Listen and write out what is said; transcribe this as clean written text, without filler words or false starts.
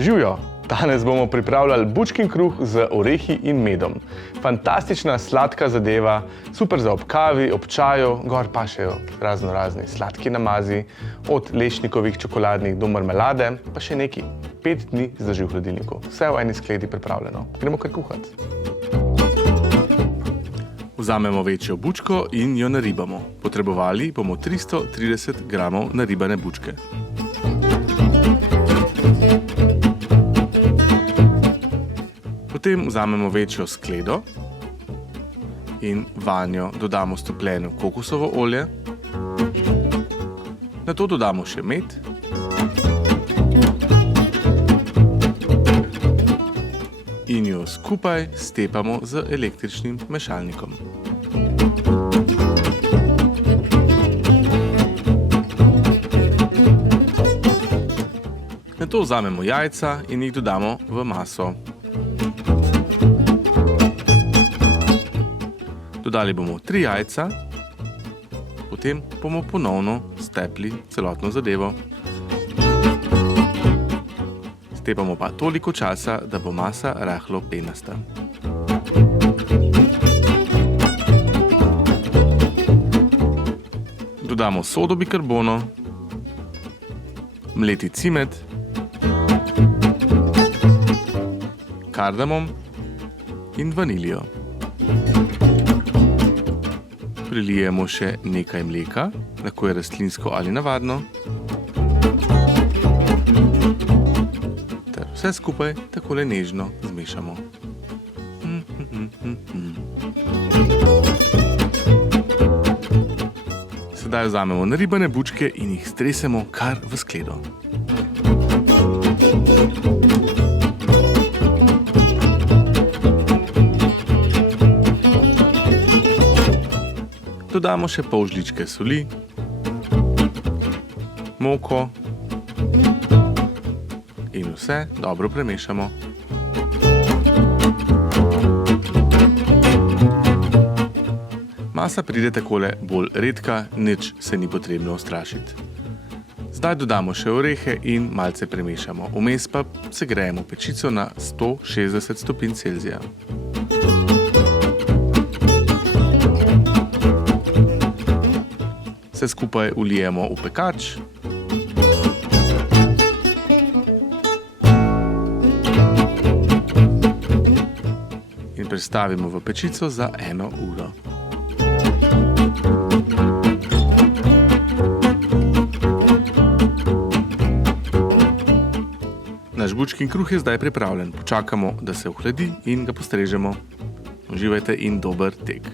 Živjo! Danes bomo pripravljali bučkin kruh z orehi in medom. Fantastična sladka zadeva, super za ob kavi, ob čaju, gor pašejo razni sladki namazi, od lešnikovih čokoladnih do marmelade, pa še neki. 5 dni zdrži v hladilniku. Vse v eni skledi pripravljeno. Gremo kar kuhati. Vzamemo večjo bučko in jo naribamo. Potrebovali bomo 330 gramov naribane bučke. Potem vzamemo večjo skledo in vanjo dodamo stopljeno kokosovo olje. Nato dodamo še med. In jo skupaj stepamo z električnim mešalnikom. Nato vzamemo jajca in jih dodamo v maso. Dodali bomo 3 jajca, potem bomo ponovno stepli celotno zadevo. Stepamo pa toliko časa, da bo masa rahlo penasta. Dodamo sodo bikarbono, mleti cimet, kardamom in vaniljo. Prilijemo še nekaj mleka, lahko je rastlinsko ali navadno. Ter vse skupaj takole nežno zmešamo. Sedaj vzamemo naribane bučke in jih stresemo kar v skledo. Dodamo še pol žličke soli, moko in vse dobro premešamo. Masa pride takole bolj redka, nič se ni potrebno ustrašiti. Zdaj dodamo še orehe in malce premešamo. Vmes pa segrejemo pečico na 160 stopinj Celzija. Vse skupaj vlijemo v pekač. In prestavimo v pečico za 1 uro. Naš bučkin kruh je zdaj pripravljen. Počakamo, da se ohladi in ga postrežemo. Uživajte in dober tek.